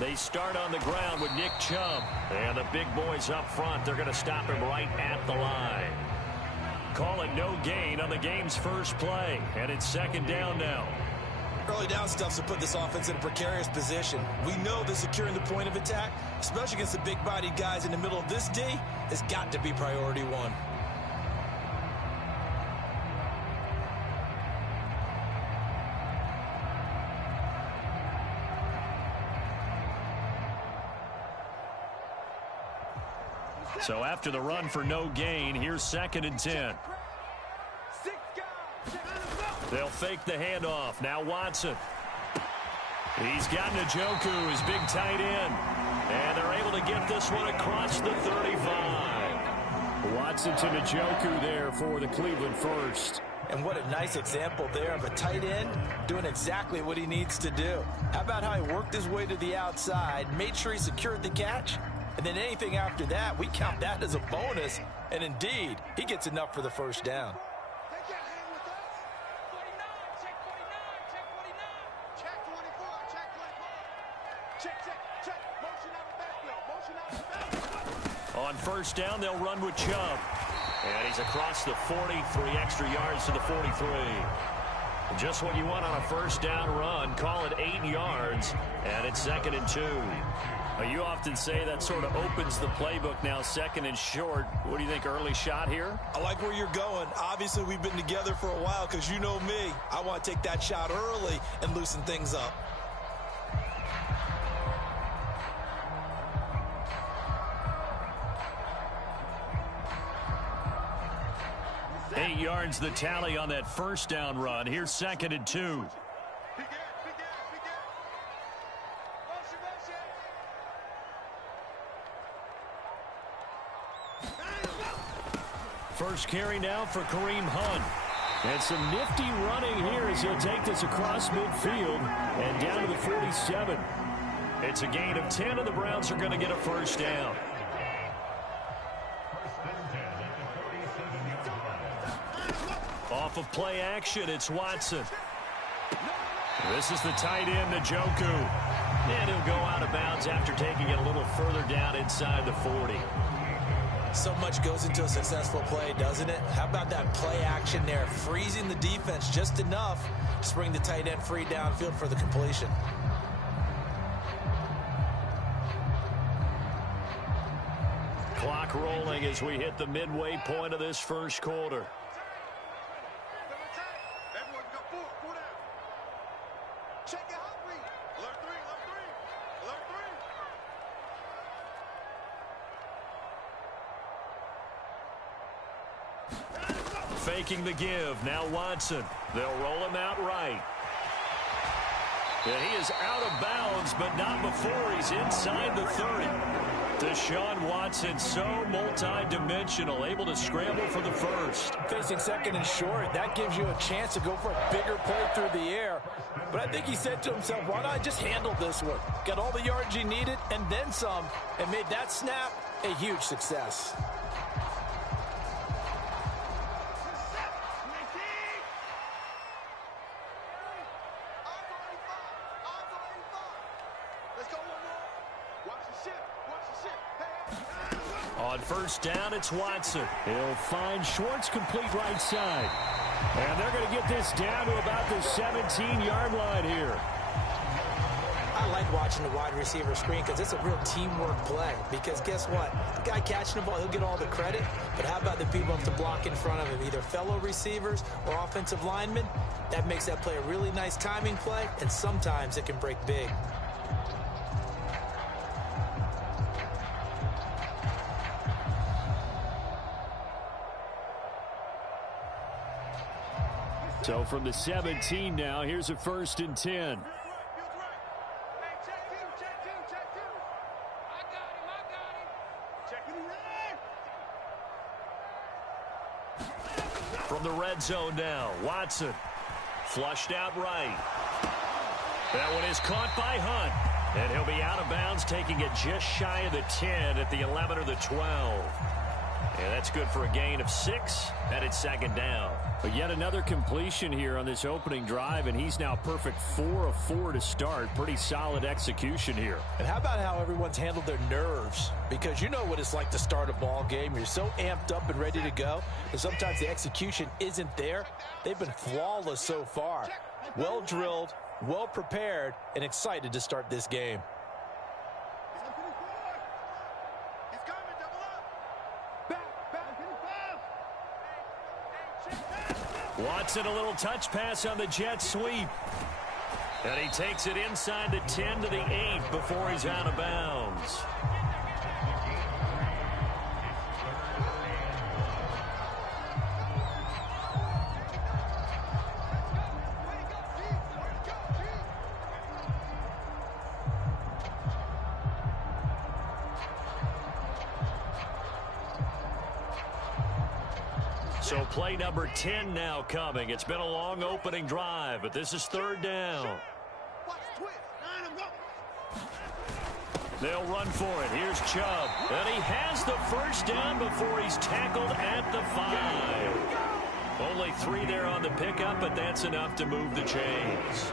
They start on the ground with Nick Chubb. And the big boys up front, they're going to stop him right at the line. Call it no gain on the game's first play. And it's second down now. Early down stuffs will put this offense in a precarious position. We know that securing the point of attack, especially against the big-bodied guys in the middle of this D, has got to be priority one. So after the run for no gain, here's second and 10. They'll fake the handoff. Now Watson. He's got Njoku, his big tight end. And they're able to get this one across the 35. Watson to Njoku there for the Cleveland first. And what a nice example there of a tight end doing exactly what he needs to do. How about how he worked his way to the outside, made sure he secured the catch, and then anything after that, we count that as a bonus. And indeed, he gets enough for the first down. On first down, they'll run with Chubb. And he's across the 40, 3 extra yards to the 43. Just what you want on a first down run. Call it 8 yards, and it's second and 2. You often say that sort of opens the playbook now, second and short. What do you think, early shot here? I like where you're going. Obviously, we've been together for a while because you know me. I want to take that shot early and loosen things up. Eight yards the tally on that first down run. Here's second and 2. First carry now for Kareem Hunt. And some nifty running here as he'll take this across midfield and down to the 47. It's a gain of 10, and the Browns are going to get a first down. Off of play action, it's Watson. This is the tight end, Njoku. And he'll go out of bounds after taking it a little further down inside the 40. So much goes into a successful play, doesn't it? How about that play action there, freezing the defense just enough to bring the tight end free downfield for the completion. Clock rolling as we hit the midway point of this first quarter. Faking the give. Now Watson. They'll roll him out right. And he is out of bounds, but not before he's inside the 30. Deshaun Watson, so multi-dimensional, able to scramble for the first. Facing second and short, that gives you a chance to go for a bigger play through the air. But I think he said to himself, why not just handle this one? Got all the yards he needed and then some, and made that snap a huge success. On first down, it's Watson. He'll find Schwartz complete right side. And they're going to get this down to about the 17-yard line here. I like watching the wide receiver screen because it's a real teamwork play. Because guess what? The guy catching the ball, he'll get all the credit. But how about the people up to block in front of him, either fellow receivers or offensive linemen? That makes that play a really nice timing play, and sometimes it can break big. So from the 17 now, here's a first and 10. From the red zone now, Watson. Flushed out right. That one is caught by Hunt. And he'll be out of bounds, taking it just shy of the 10 at the 11 or the 12. And that's good for a gain of 6, and it's second down. But yet another completion here on this opening drive, and he's now perfect 4 of 4 to start. Pretty solid execution here. And how about how everyone's handled their nerves? Because you know what it's like to start a ball game. You're so amped up and ready to go, and sometimes the execution isn't there. They've been flawless so far. Well drilled, well prepared, and excited to start this game. Watson, a little touch pass on the jet sweep. And he takes it inside the 10 to the 8 before he's out of bounds. So play number 10 now coming. It's been a long opening drive, but this is third down. They'll run for it. Here's Chubb. And he has the first down before he's tackled at the 5. Only 3 there on the pickup, but that's enough to move the chains.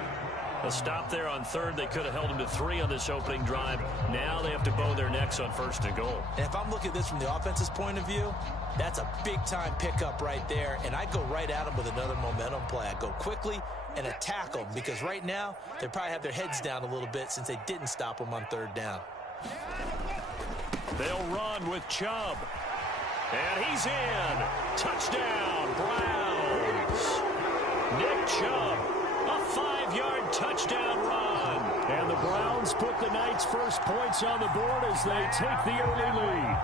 A stop there on third. They could have held him to 3 on this opening drive. Now they have to bow their necks on first and goal. And if I'm looking at this from the offense's point of view, that's a big-time pickup right there, and I go right at them with another momentum play. I go quickly and attack them because right now they probably have their heads down a little bit since they didn't stop them on third down. They'll run with Chubb. And he's in. Touchdown, Browns. Nick Chubb, a 5-yard touchdown run. And the Browns put the Knights' first points on the board as they take the early lead.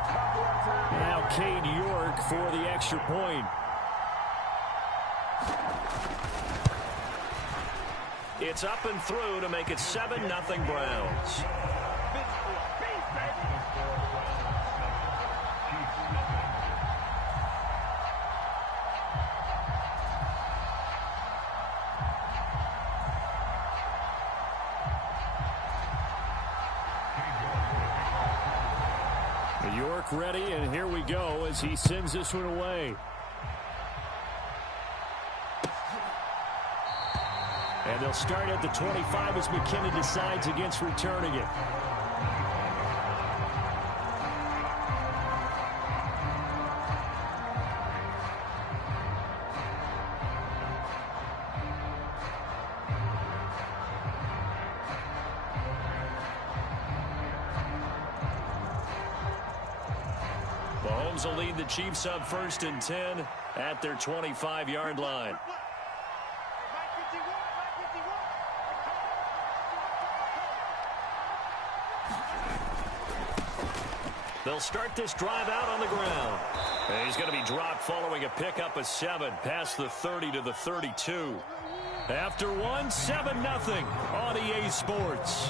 Now Cade York for the extra point. It's up and through to make it 7-0 Browns. York ready, and here we go as he sends this one away. And they'll start at the 25 as McKinnon decides against returning it. Mahomes will lead the Chiefs up 1st and 10 at their 25-yard line. They'll start this drive out on the ground. And he's going to be dropped following a pickup of 7 past the 30 to the 32. After 1, 7-0 on EA Sports.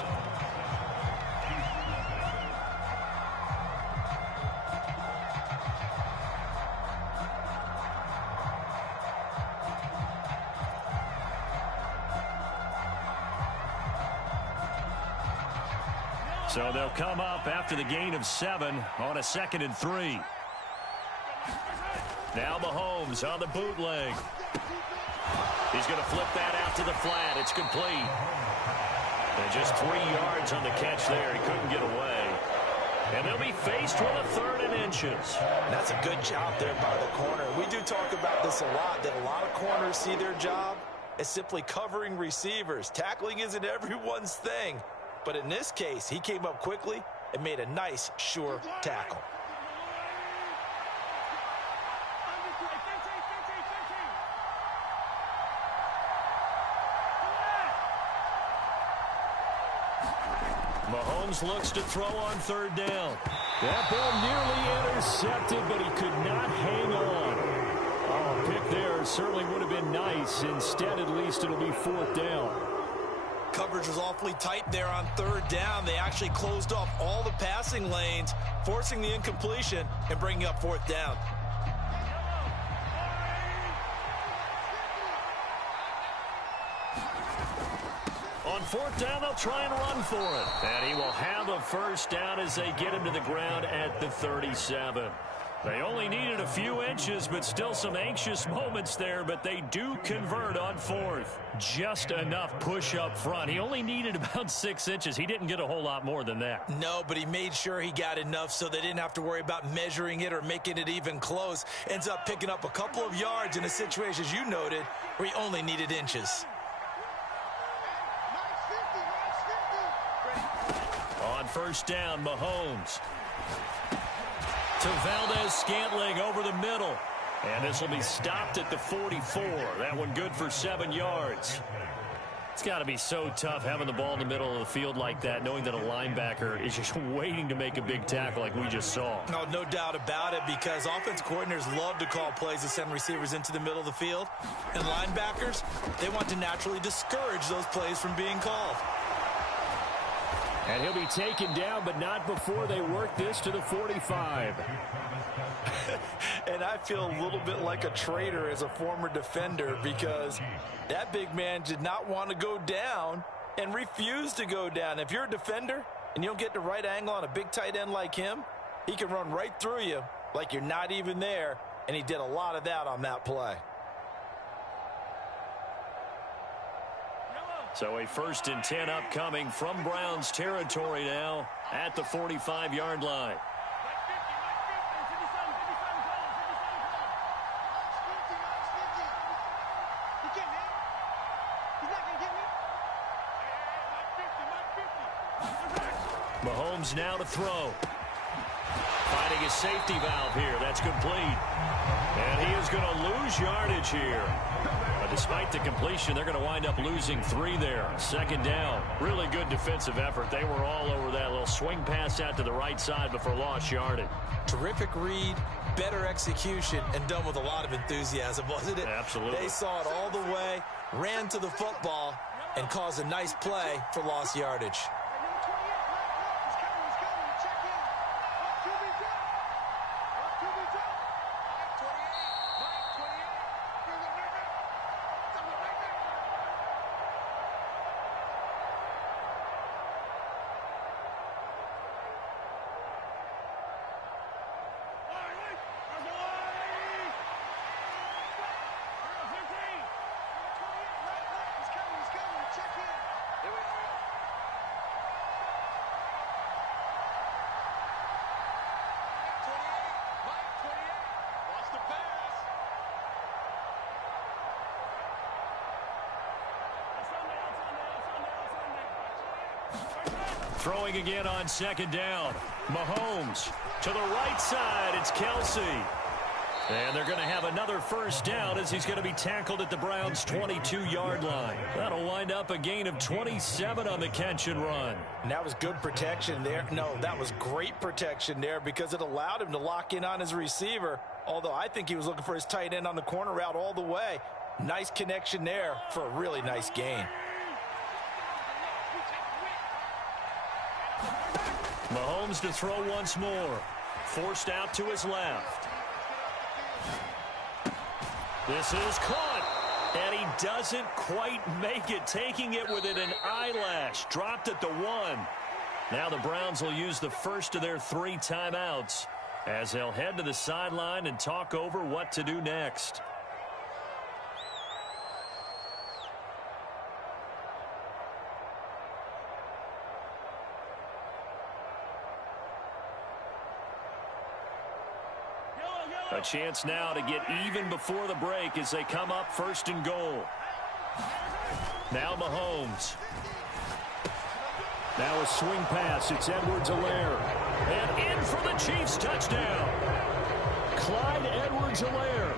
So they'll come up after the gain of 7 on a 2nd and 3. Now Mahomes on the bootleg. He's going to flip that out to the flat. It's complete. And just 3 yards on the catch there. He couldn't get away. And they'll be faced with a 3rd and inches. That's a good job there by the corner. We do talk about this a lot, that a lot of corners see their job as simply covering receivers. Tackling isn't everyone's thing. But in this case, he came up quickly and made a nice, sure tackle. Mahomes looks to throw on 3rd down. That ball nearly intercepted, but he could not hang on. Oh, a pick there certainly would have been nice. Instead, at least it'll be 4th down. Coverage was awfully tight there on 3rd down. They actually closed off all the passing lanes, forcing the incompletion and bringing up 4th down. On 4th down, they'll try and run for it. And he will have a 1st down as they get him to the ground at the 37. They only needed a few inches, but still some anxious moments there, but they do convert on fourth. Just enough push up front. He only needed about 6 inches. He didn't get a whole lot more than that. No, but he made sure he got enough so they didn't have to worry about measuring it or making it even close. Ends up picking up a couple of yards in a situation, as you noted, where he only needed inches. On first down, Mahomes. To Valdez-Scantling over the middle. And this will be stopped at the 44. That one good for 7 yards. It's got to be so tough having the ball in the middle of the field like that, knowing that a linebacker is just waiting to make a big tackle like we just saw. No doubt about it, because offense coordinators love to call plays to send receivers into the middle of the field. And linebackers, they want to naturally discourage those plays from being called. And he'll be taken down, but not before they work this to the 45. And I feel a little bit like a traitor as a former defender, because that big man did not want to go down and refused to go down. If you're a defender and you don't get the right angle on a big tight end like him, he can run right through you like you're not even there, and he did a lot of that on that play. So a 1st and 10 upcoming from Browns territory now at the 45-yard line. Mahomes now to throw. Finding a safety valve here. That's complete. And he is going to lose yardage here. But despite the completion, they're going to wind up losing 3 there. 2nd down. Really good defensive effort. They were all over that little swing pass out to the right side before lost yardage. Terrific read, better execution, and done with a lot of enthusiasm, wasn't it? Absolutely. They saw it all the way, ran to the football, and caused a nice play for lost yardage. Throwing again on 2nd down. Mahomes to the right side. It's Kelsey. And they're going to have another 1st down as he's going to be tackled at the Browns' 22-yard line. That'll wind up a gain of 27 on the catch and run. And that was good protection there. No, that was great protection there, because it allowed him to lock in on his receiver, although I think he was looking for his tight end on the corner route all the way. Nice connection there for a really nice gain. Mahomes to throw once more. Forced out to his left. This is caught. And he doesn't quite make it. Taking it within an eyelash. Dropped at the 1. Now the Browns will use the first of their 3 timeouts as they'll head to the sideline and talk over what to do next. A chance now to get even before the break as they come up 1st and goal. Now Mahomes. Now a swing pass. It's Edwards-Helaire. And in for the Chiefs touchdown. Clyde Edwards-Helaire.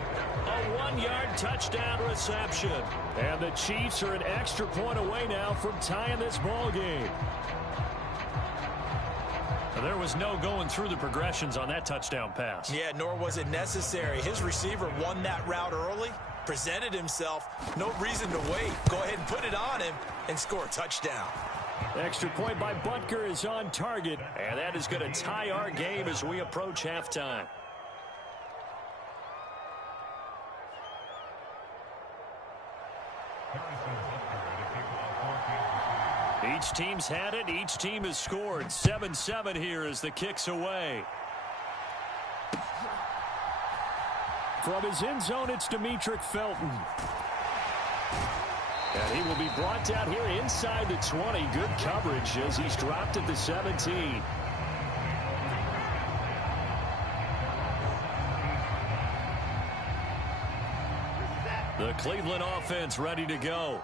A 1-yard touchdown reception. And the Chiefs are an extra point away now from tying this ball game. There was no going through the progressions on that touchdown pass. Yeah, nor was it necessary. His receiver won that route early, presented himself. No reason to wait. Go ahead and put it on him and score a touchdown. Extra point by Butker is on target. And that is going to tie our game as we approach halftime. Each team's had it. Each team has scored. 7-7 here as the kick's away. From his end zone, it's Demetric Felton. And he will be brought down here inside the 20. Good coverage as he's dropped at the 17. The Cleveland offense ready to go.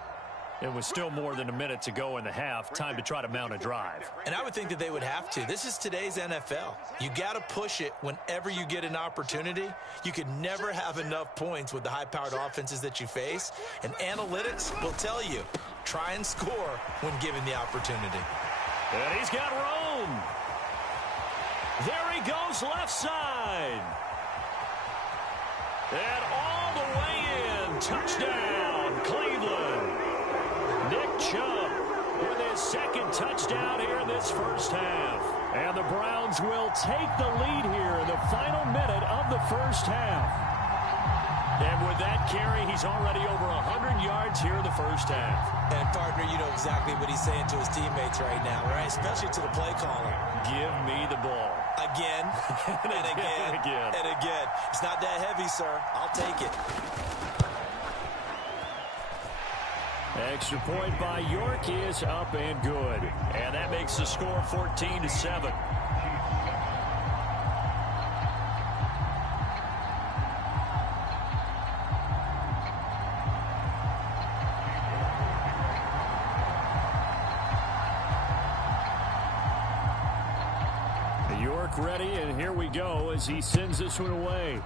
It was still more than a minute to go in the half. Time to try to mount a drive. And I would think that they would have to. This is today's NFL. You got to push it whenever you get an opportunity. You can never have enough points with the high-powered offenses that you face. And analytics will tell you, try and score when given the opportunity. And he's got room. There he goes left side. And all the way in. Touchdown, Cleveland. Nick Chubb with his second touchdown here in this first half. And the Browns will take the lead here in the final minute of the first half. And with that carry, he's already over 100 yards here in the first half. And, partner, you know exactly what he's saying to his teammates right now, right? Especially to the play caller. Give me the ball. Again, and again, and again. It's not that heavy, sir. I'll take it. Extra point by York is up and good. And that makes the score 14-7. York ready, and here we go as he sends this one away.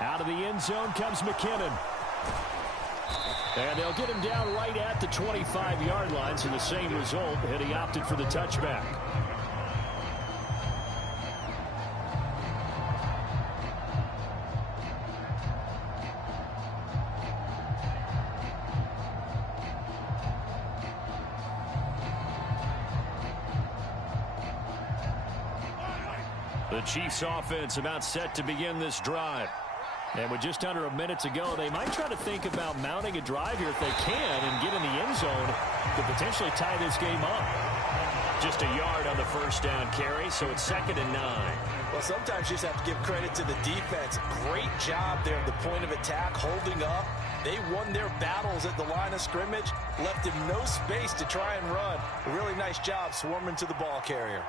Out of the end zone comes McKinnon. And they'll get him down right at the 25-yard line, so the same result, and he opted for the touchback. The Chiefs offense about set to begin this drive. And with just under a minute to go, they might try to think about mounting a drive here if they can and get in the end zone to potentially tie this game up. Just a yard on the first down carry, so it's 2nd and 9. Well, sometimes you just have to give credit to the defense. Great job there at the point of attack, holding up. They won their battles at the line of scrimmage, left him no space to try and run. A really nice job swarming to the ball carrier.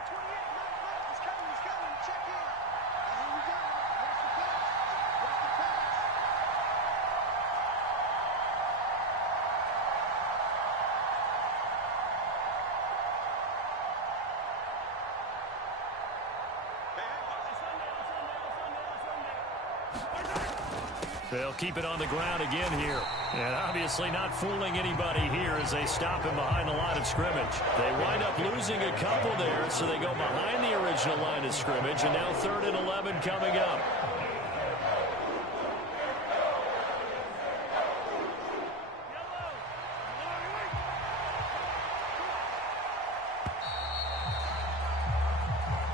They'll keep it on the ground again here. And obviously not fooling anybody here as they stop him behind the line of scrimmage. They wind up losing a couple there, so they go behind the original line of scrimmage, and now 3rd and 11 coming up.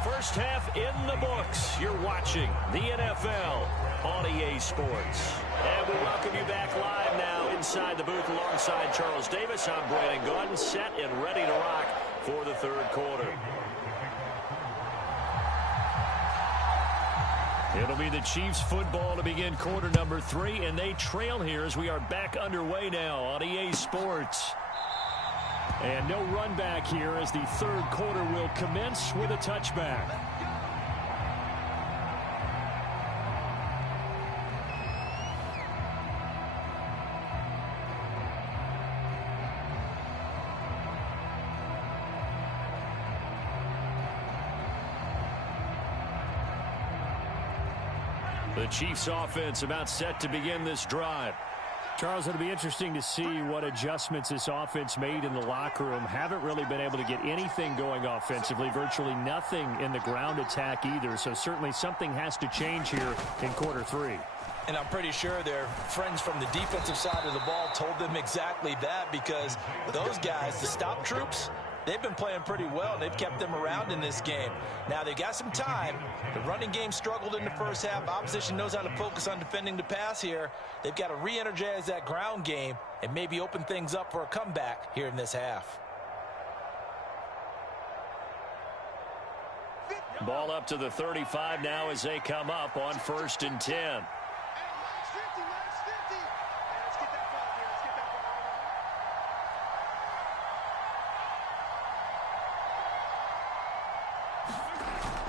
First half in the books. You're watching the NFL on EA Sports. And we welcome you back live now inside the booth alongside Charles Davis. I'm Brandon Gordon, set and ready to rock for the 3rd quarter. It'll be the Chiefs football to begin quarter number 3, and they trail here as we are back underway now on EA Sports. And no run back here as the 3rd quarter will commence with a touchback. The Chiefs offense about set to begin this drive. Charles, it'll be interesting to see what adjustments this offense made in the locker room. Haven't really been able to get anything going offensively, virtually nothing in the ground attack either. So certainly something has to change here in quarter 3. And I'm pretty sure their friends from the defensive side of the ball told them exactly that, because those guys, the stop troops, they've been playing pretty well. They've kept them around in this game. Now, they've got some time. The running game struggled in the first half. Opposition knows how to focus on defending the pass here. They've got to re-energize that ground game and maybe open things up for a comeback here in this half. Ball up to the 35 now as they come up on 1st and 10.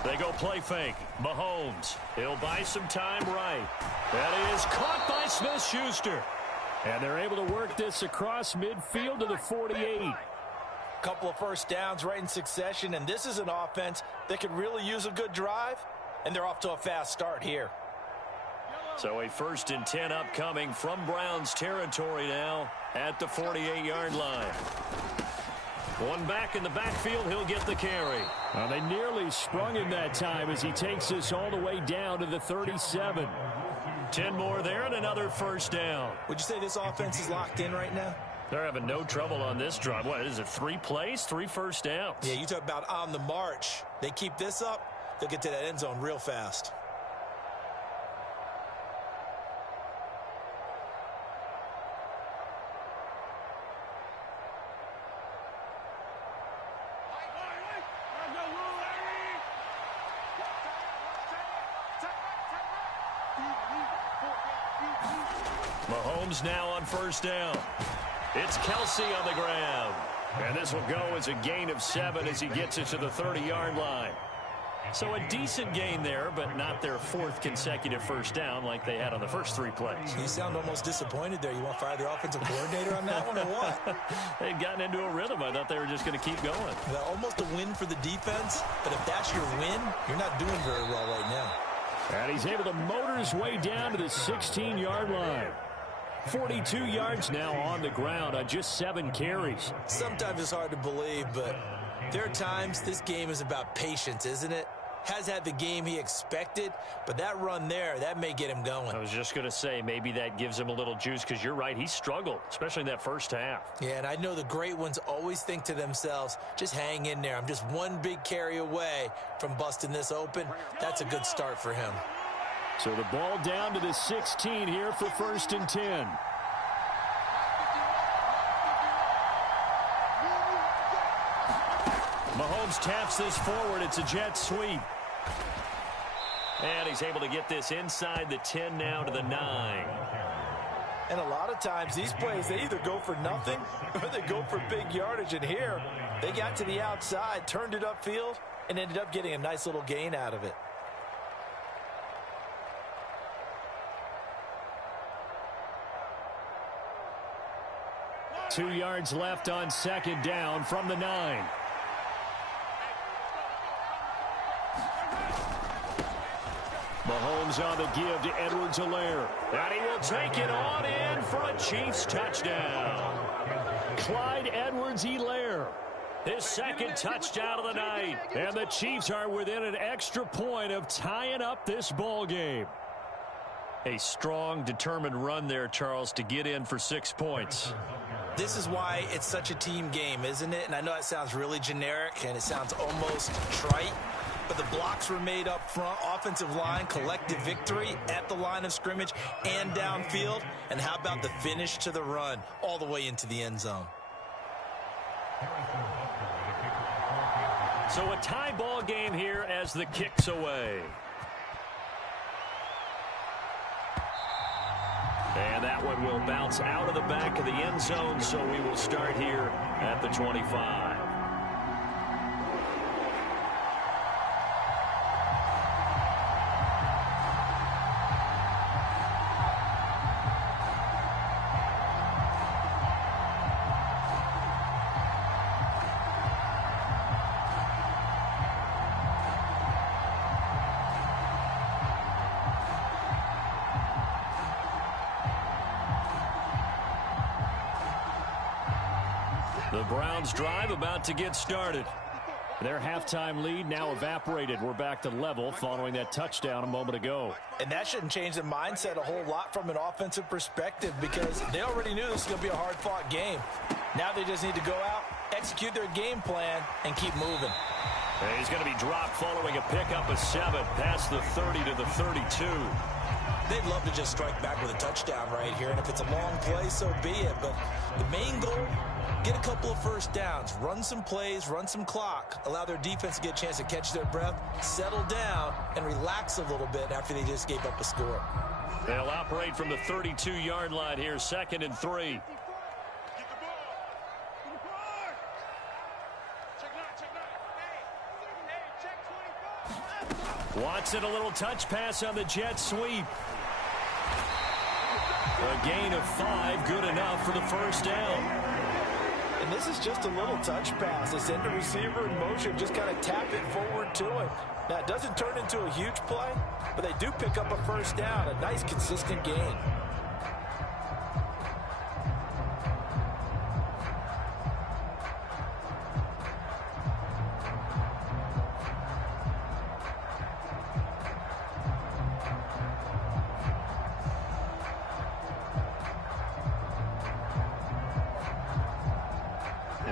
They go play fake. Mahomes. He'll buy some time right. That is caught by Smith-Schuster. And they're able to work this across midfield to the 48. Couple of first downs right in succession, and this is an offense that could really use a good drive, and they're off to a fast start here. So a 1st and 10 upcoming from Browns territory now at the 48-yard line. One back in the backfield, he'll get the carry. Well, they nearly sprung him that time as he takes this all the way down to the 37. 10 more there and another first down. Would you say this offense is locked in right now? They're having no trouble on this drive. What is it, 3 plays, 3 first downs? Yeah, you talk about on the march. They keep this up, they'll get to that end zone real fast. Mahomes now on first down. It's Kelsey on the ground. And this will go as a gain of 7 as he gets it to the 30-yard line. So a decent gain there, but not their 4th consecutive first down like they had on the first 3 plays. You sound almost disappointed there. You want to fire the offensive coordinator on that one or what? They'd gotten into a rhythm. I thought they were just going to keep going. Well, almost a win for the defense, but if that's your win, you're not doing very well right now. And he's able to motor his way down to the 16-yard line. 42 yards now on the ground on just 7 carries. Sometimes it's hard to believe, but there are times this game is about patience, isn't it? Has had the game he expected, but that run there, that may get him going. I was just going to say, maybe that gives him a little juice, because you're right, he struggled, especially in that first half. Yeah, and I know the great ones always think to themselves, just hang in there. I'm just one big carry away from busting this open. That's a good start for him. So the ball down to the 16 here for 1st and 10. Mahomes taps this forward. It's a jet sweep. And he's able to get this inside the 10 now to the 9. And a lot of times these plays, they either go for nothing or they go for big yardage. And here, they got to the outside, turned it upfield, and ended up getting a nice little gain out of it. Two yards left on 2nd down from the 9. Mahomes on the give to Edwards-Helaire. And he will take it on in for a Chiefs touchdown. Clyde Edwards-Helaire. His 2nd touchdown of the night. And the Chiefs are within an extra point of tying up this ball game. A strong, determined run there, Charles, to get in for 6 points. This is why it's such a team game, isn't it? And I know it sounds really generic and it sounds almost trite, but the blocks were made up front, offensive line, collective victory at the line of scrimmage and downfield. And how about the finish to the run all the way into the end zone? So a tie ball game here as the kick's away. And that one will bounce out of the back of the end zone, so we will start here at the 25. The Browns drive about to get started. Their halftime lead now evaporated. We're back to level following that touchdown a moment ago. And that shouldn't change the mindset a whole lot from an offensive perspective because they already knew this was going to be a hard-fought game. Now they just need to go out, execute their game plan, and keep moving. And he's going to be dropped following a pickup of 7 past the 30 to the 32. They'd love to just strike back with a touchdown right here, and if it's a long play, so be it. But the main goal, get a couple of first downs, run some plays, run some clock, allow their defense to get a chance to catch their breath, settle down, and relax a little bit after they just gave up a score. They'll operate from the 32-yard line here, 2nd and 3. Watson, a little touch pass on the jet sweep. A gain of 5, good enough for the first down. And this is just a little touch pass. They send the receiver in motion, just kind of tap it forward to him. Now, it doesn't turn into a huge play, but they do pick up a first down, a nice, consistent gain.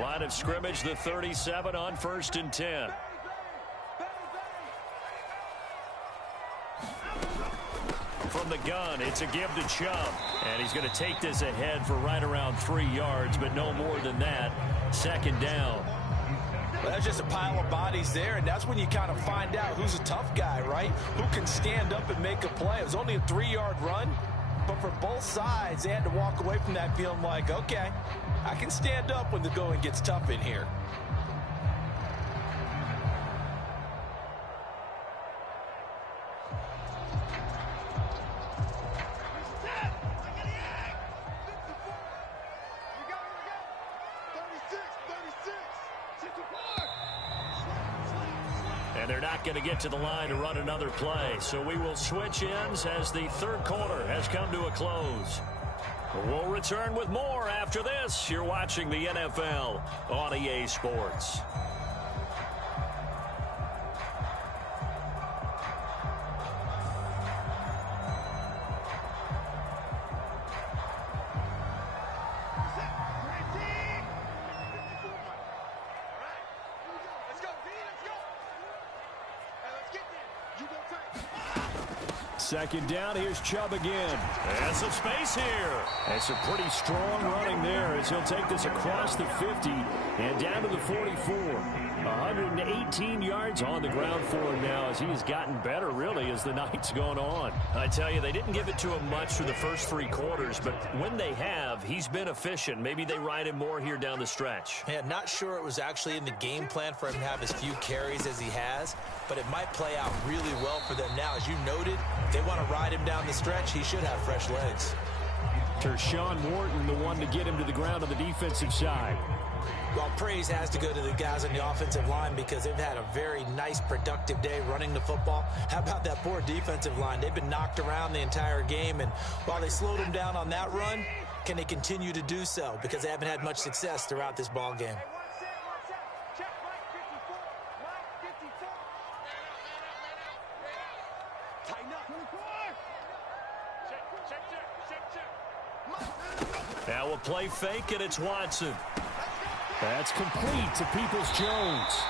Line of scrimmage, the 37 on 1st and 10. From the gun, it's a give to Chubb. And he's going to take this ahead for right around 3 yards, but no more than that. 2nd down. Well, that's just a pile of bodies there, and that's when you kind of find out who's a tough guy, right? Who can stand up and make a play. It was only a 3-yard run, but for both sides, they had to walk away from that feeling like, okay, I can stand up when the going gets tough in here. And they're not going to get to the line to run another play. So we will switch ends as the 3rd quarter has come to a close. We'll return with more after this. You're watching the NFL on EA Sports. Second down, here's Chubb again. And some space here. And some pretty strong running there as he'll take this across the 50 and down to the 44. 118 yards on the ground for him now as he has gotten better, really, as the night's gone on. I tell you, they didn't give it to him much for the first 3 quarters, but when they have, he's been efficient. Maybe they ride him more here down the stretch. Yeah, not sure it was actually in the game plan for him to have as few carries as he has, but it might play out really well for them now. As you noted, if they want to ride him down the stretch, he should have fresh legs. Tershawn Morton, the one to get him to the ground on the defensive side. Well, praise has to go to the guys on the offensive line because they've had a very nice, productive day running the football. How about that poor defensive line? They've been knocked around the entire game, and while they slowed them down on that run, can they continue to do so? Because they haven't had much success throughout this ball game. Now a play fake, and it's Watson. That's complete to Peoples-Jones.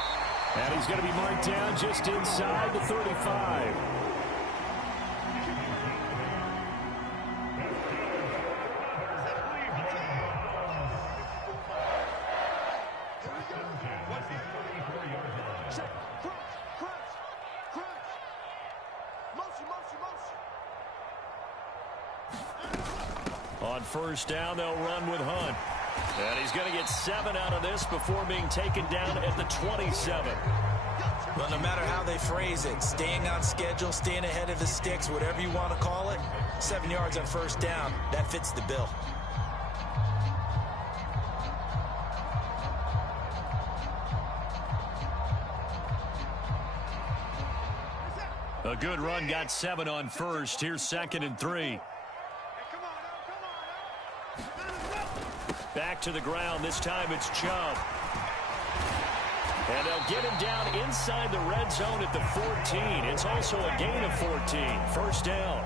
And he's going to be marked down just inside the 35. On 1st down, they'll run with Hunt. And he's going to get 7 out of this before being taken down at the 27. Well, no matter how they phrase it, staying on schedule, staying ahead of the sticks, whatever you want to call it, 7 yards on 1st down, that fits the bill. A good run, got 7 on 1st. Here's 2nd and 3. Back to the ground. This time it's Chubb. And they'll get him down inside the red zone at the 14. It's also a gain of 14. 1st down.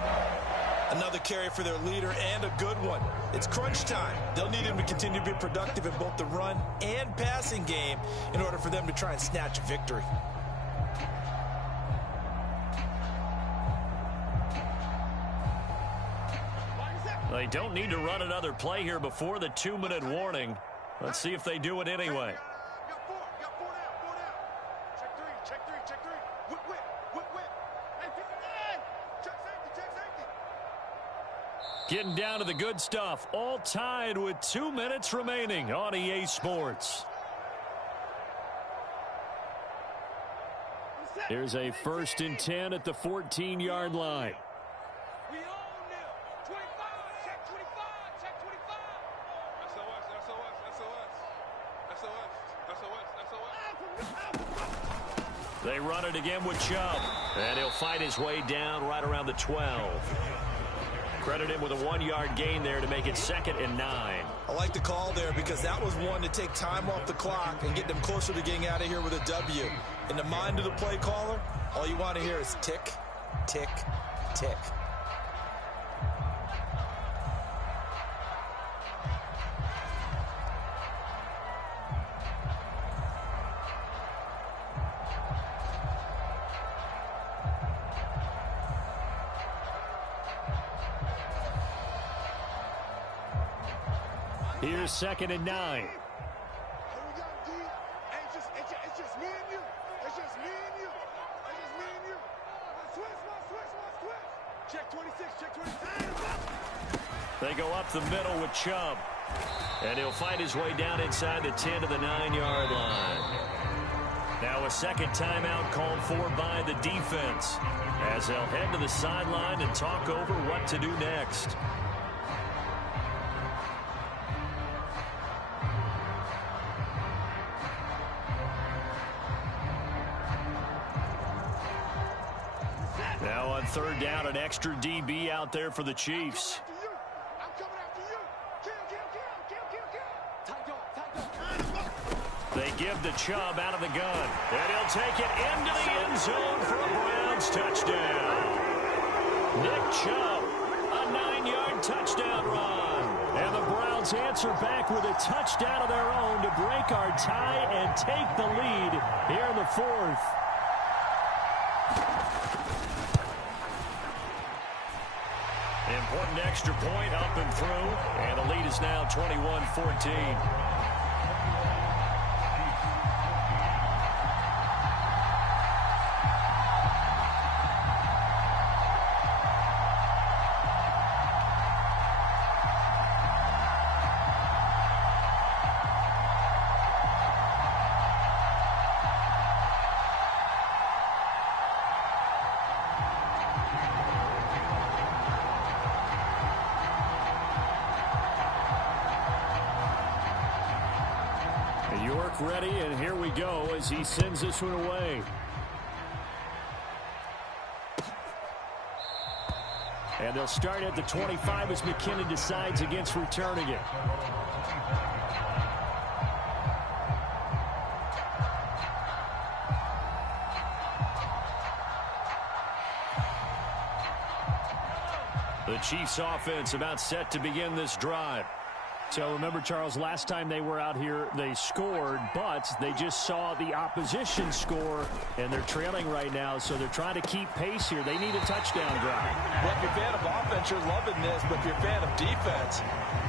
Another carry for their leader and a good one. It's crunch time. They'll need him to continue to be productive in both the run and passing game in order for them to try and snatch a victory. They don't need to run another play here before the 2-minute warning. Let's see if they do it anyway. Getting down to the good stuff. All tied with 2 minutes remaining on EA Sports. Here's a 1st and 10 at the 14-yard line. They run it again with Chubb. And he'll fight his way down right around the 12. Credit him with a 1-yard gain there to make it 2nd and 9. I like the call there because that was one to take time off the clock and get them closer to getting out of here with a W. In the mind of the play caller, all you want to hear is tick, tick, tick. Here's 2nd and 9. They go up the middle with Chubb. And he'll fight his way down inside the 10 to the 9-yard line. Now a second timeout called for by the defense as they'll head to the sideline and talk over what to do next. Now on 3rd down, an extra DB out there for the Chiefs. They give to Chubb out of the gun. And he'll take it into the end zone for a Browns touchdown. Nick Chubb, a 9-yard touchdown run. And the Browns answer back with a touchdown of their own to break our tie and take the lead here in the 4th. Important extra point up and through, and the lead is now 21-14. Ready, and here we go as he sends this one away. And they'll start at the 25 as McKinnon decides against returning it. The Chiefs offense about set to begin this drive. So remember, Charles, last time they were out here, they scored, but they just saw the opposition score, and they're trailing right now, so they're trying to keep pace here. They need a touchdown drive. Well, if you're a fan of offense, you're loving this, but if you're a fan of defense,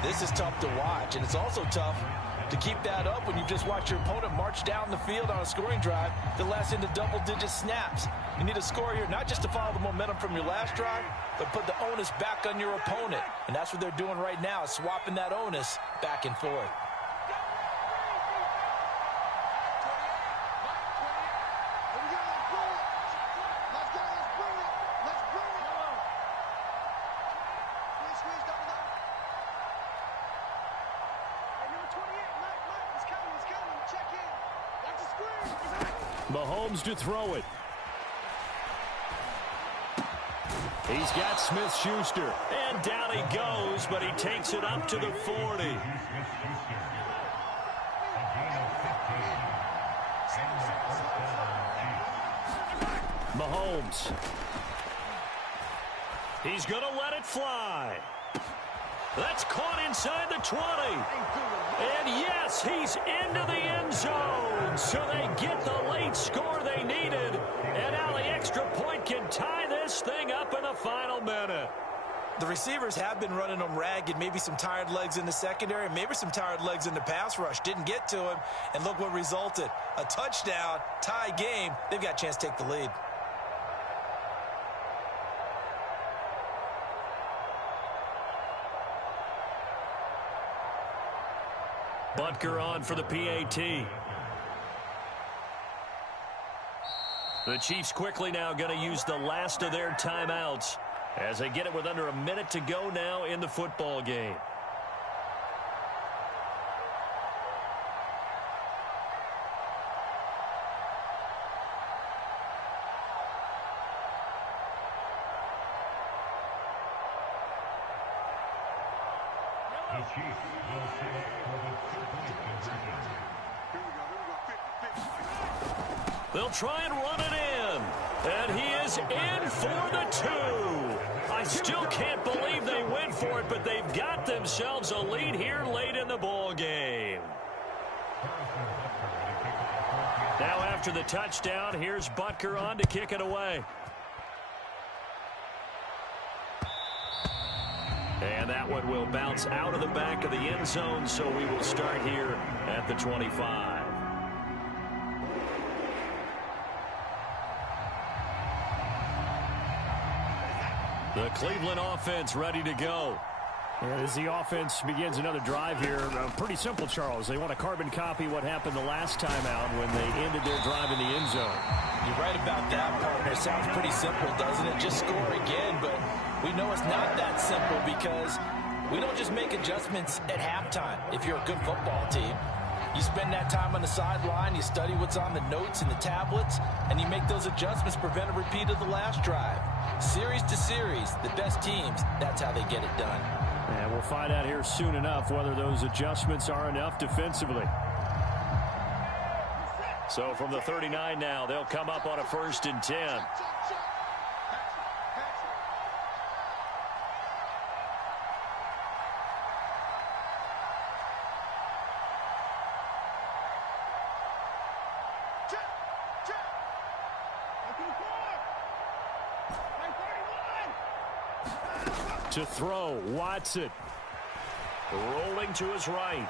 this is tough to watch, and it's also tough to keep that up when you just watch your opponent march down the field on a scoring drive that lasts into double-digit snaps. You need a score here, not just to follow the momentum from your last drive, but put the onus back on your opponent. And that's what they're doing right now, swapping that onus back and forth. Mahomes to throw it. He's got Smith-Schuster. And down he goes, but he takes it up to the 40. Mahomes. He's going to let it fly. That's caught inside the 20. And yes, he's into the end zone. So they get the late score they needed. And now the extra point can tie this thing up in the final minute. The receivers have been running them ragged. Maybe some tired legs in the secondary, maybe some tired legs in the pass rush. Didn't get to him, and look what resulted. A touchdown, tie game. They've got a chance to take the lead. Butker on for the PAT. The Chiefs quickly now going to use the last of their timeouts as they get it with under a minute to go now in the football game. They'll try and run it in. And he is in for the 2. I still can't believe they went for it, but they've got themselves a lead here late in the ball game. Now after the touchdown, here's Butker on to kick it away. And that one will bounce out of the back of the end zone, so we will start here at the 25. The Cleveland offense ready to go. As the offense begins another drive here, pretty simple, Charles. They want to carbon copy what happened the last time out when they ended their drive in the end zone. You're right about that, partner. Sounds pretty simple, doesn't it? Just score again, but we know it's not that simple because we don't just make adjustments at halftime if you're a good football team. You spend that time on the sideline, you study what's on the notes and the tablets, and you make those adjustments, prevent a repeat of the last drive. Series to series, the best teams, that's how they get it done. And we'll find out here soon enough whether those adjustments are enough defensively. So from the 39 now, they'll come up on a 1st and 10. To throw, Watson. Rolling to his right.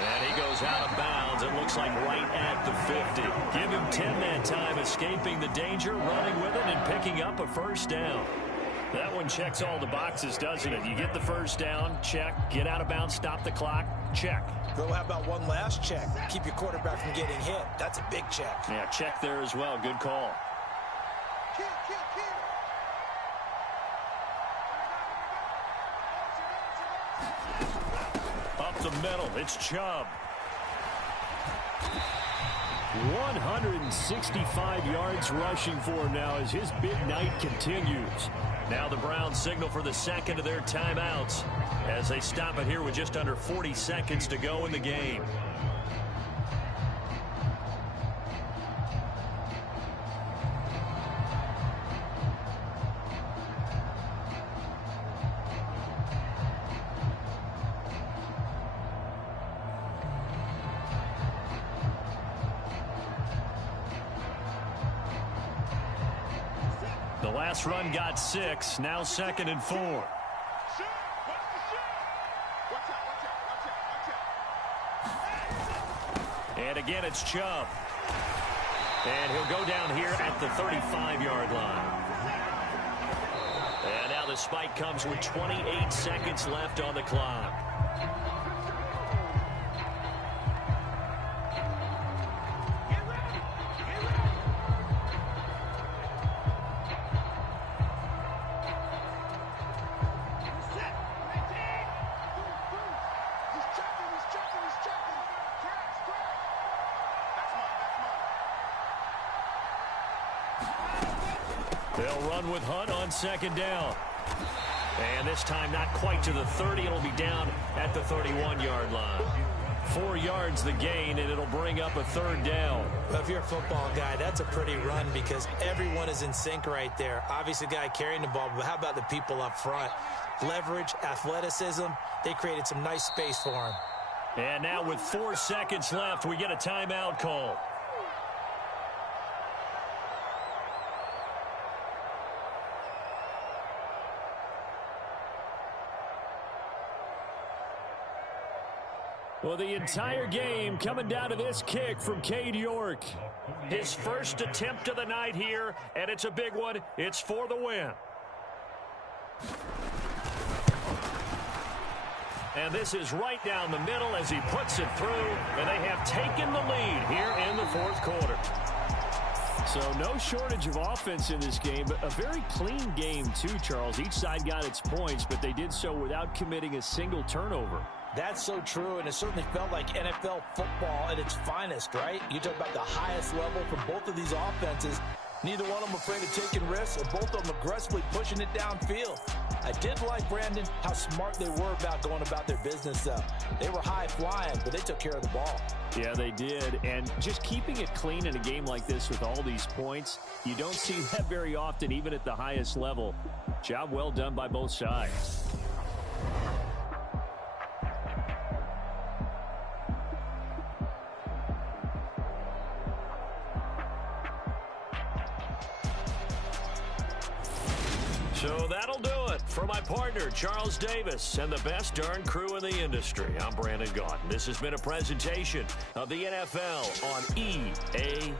And he goes out of bounds. It looks like right at the 50. Give him 10 that time, escaping the danger, running with it, and picking up a 1st down. That one checks all the boxes, doesn't it? You get the 1st down, check. Get out of bounds, stop the clock, check. Well, how about one last check? Keep your quarterback from getting hit. That's a big check. Yeah, check there as well. Good call. Up the middle, it's Chubb. 165 yards rushing for him now as his big night continues. Now the Browns signal for the second of their timeouts as they stop it here with just under 40 seconds to go in the game. The last run got 6, now 2nd and 4. And again, it's Chubb. And he'll go down here at the 35-yard line. And now the spike comes with 28 seconds left on the clock. They'll run with Hunt on 2nd down. And this time not quite to the 30. It'll be down at the 31-yard line. 4 yards the gain, and it'll bring up a 3rd down. Well, if you're a football guy, that's a pretty run because everyone is in sync right there. Obviously, the guy carrying the ball, but how about the people up front? Leverage, athleticism, they created some nice space for him. And now with 4 seconds left, we get a timeout call. Well, the entire game coming down to this kick from Cade York. His first attempt of the night here, and it's a big one. It's for the win. And this is right down the middle as he puts it through, and they have taken the lead here in the fourth quarter. So no shortage of offense in this game, but a very clean game too, Charles. Each side got its points, but they did so without committing a single turnover. That's so true, and it certainly felt like NFL football at its finest, right? You talk about the highest level from both of these offenses. Neither one of them afraid of taking risks, and both of them aggressively pushing it downfield. I did like, Brandon, how smart they were about going about their business, though. They were high-flying, but they took care of the ball. Yeah, they did, and just keeping it clean in a game like this with all these points, you don't see that very often, even at the highest level. Job well done by both sides. So that'll do it for my partner, Charles Davis, and the best darn crew in the industry. I'm Brandon Gaudin. This has been a presentation of the NFL on EA